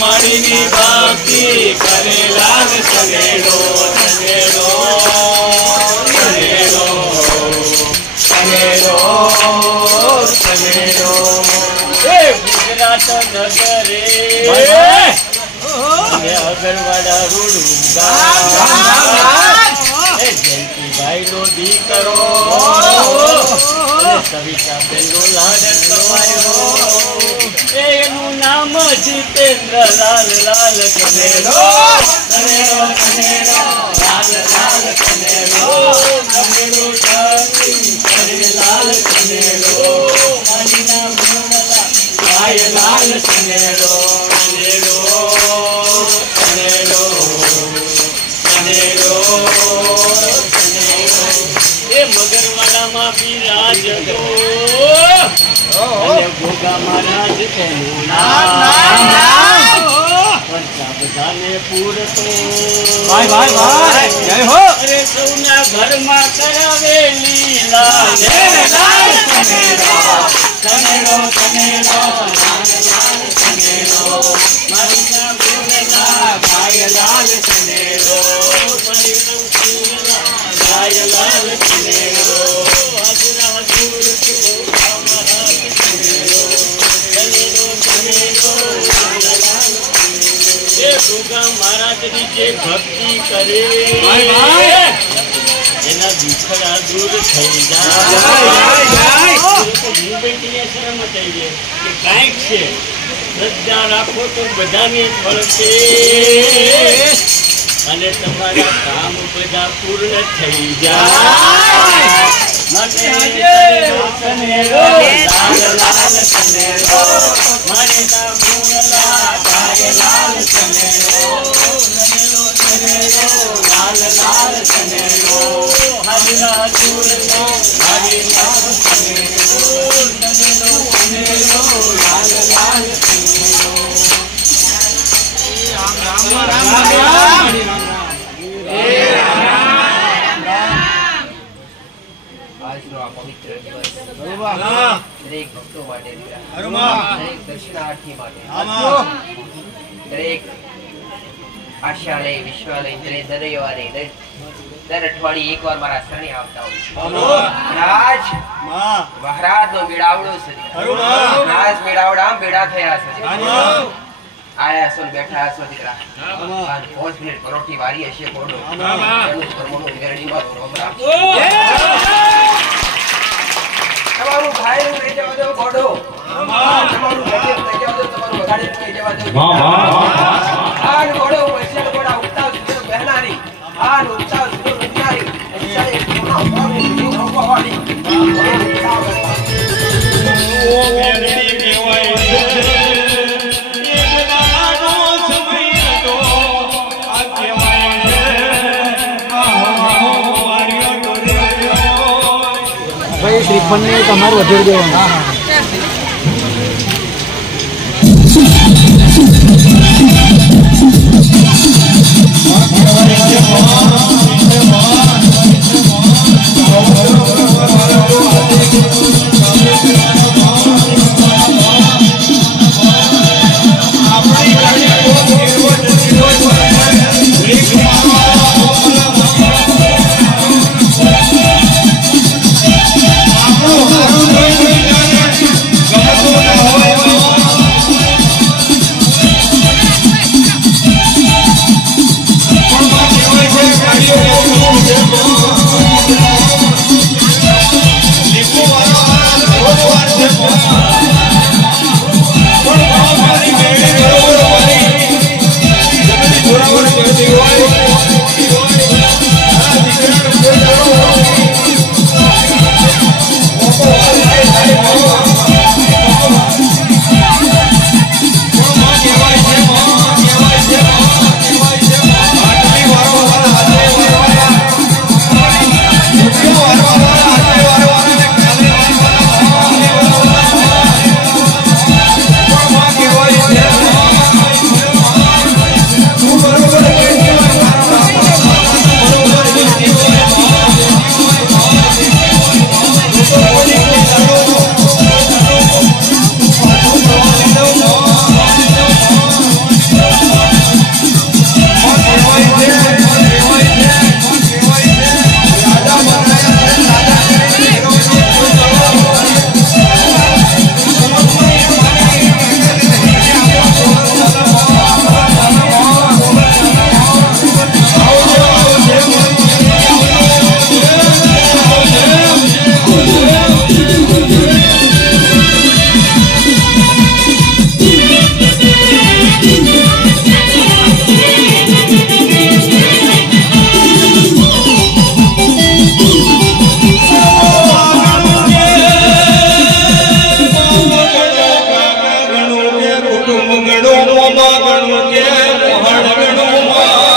મારીની ભક્તિ કરે લાલ સનેડો સનેડો સનેડો સનેડો સનેડો એ ગુજરાત નગરે અગરવાડા રૂડું જયંતિભાઈ નો દીકરો કવિતા બેનો લાડ કરવાયો એનું નામ જીતેન્દ્ર લાલ લાલ કનેરો કનેરો કનેરો લાલ લાલ કનેરો કનેરો કરે લાલ કનેરો હરિના મોનલા ગાય લાલ કનેરો કનેરો કનેરો કનેરો એ મગરવાડામાં બિરાજતો અને ગોગા મહારાજ તેનું નામ બધાને પૂરતો જય હો અરે સૌના ઘરમાં કરાવે લીલા લાલ કનેરો કનેરો કનેરો લાલ લાલ કનેરો મારીના પૂરલા ભાઈ લાલ કનેરો મારીના પૂરલા ભાઈ લાલ કનેરો હજરા હજુર મહારાજની જે ભક્તિ કરે એના દુખડા દૂર થઈ જાય શરમ થઈ જાય કે કાંઈક છે શ્રદ્ધા રાખો તો બધાને મળશે અને તમારા કામ બધા પૂર્ણ થઈ જાય માટે કનેરો લાલ લાલ કનેરો મારીના મૂળલા ગાય લાલ કનેરો કનેરો કનેરો લાલ લાલ કનેરો હરિના ચૂરનો હરિ લાલ કનેરો કનેરો કનેરો લાલ લાલ કનેરો રામ રામ રામ રામ પવિત્ર દિવસ દરેક ભક્તો માટે દરેક દર્શનાર્થી માટે દરેક આશાલય વિશ્વાલય દર રવિવારે દર અઠવાડિયે એકવાર મારા શરણે આવતા હોય આજ મહારાજ નો મેળાવડો છે આજ મેળાવડા ભેડા થયા છે આયા છો બેઠા છો દીકરા 5 મિનિટ પરોઠી વારી હશે કોડો તમારું ભાઈ નું લઈ જવા દો કોડો તમારું બેટે લઈ જવા દો તમારું વગાડી લઈ જવા દો આ કોડો પૈસા કોડા ઉઠતા સુધો બહેનારી આ ઉઠતા સુધો બહેનારી અચ્છા એક કોડો કોડી ઓ મેરડી કેવાય શ્રીફળ ને તમારું વધેર દેવાનું બરોબર તુમ ગણો મોમાં ગણો કે મોહણ ગણો માં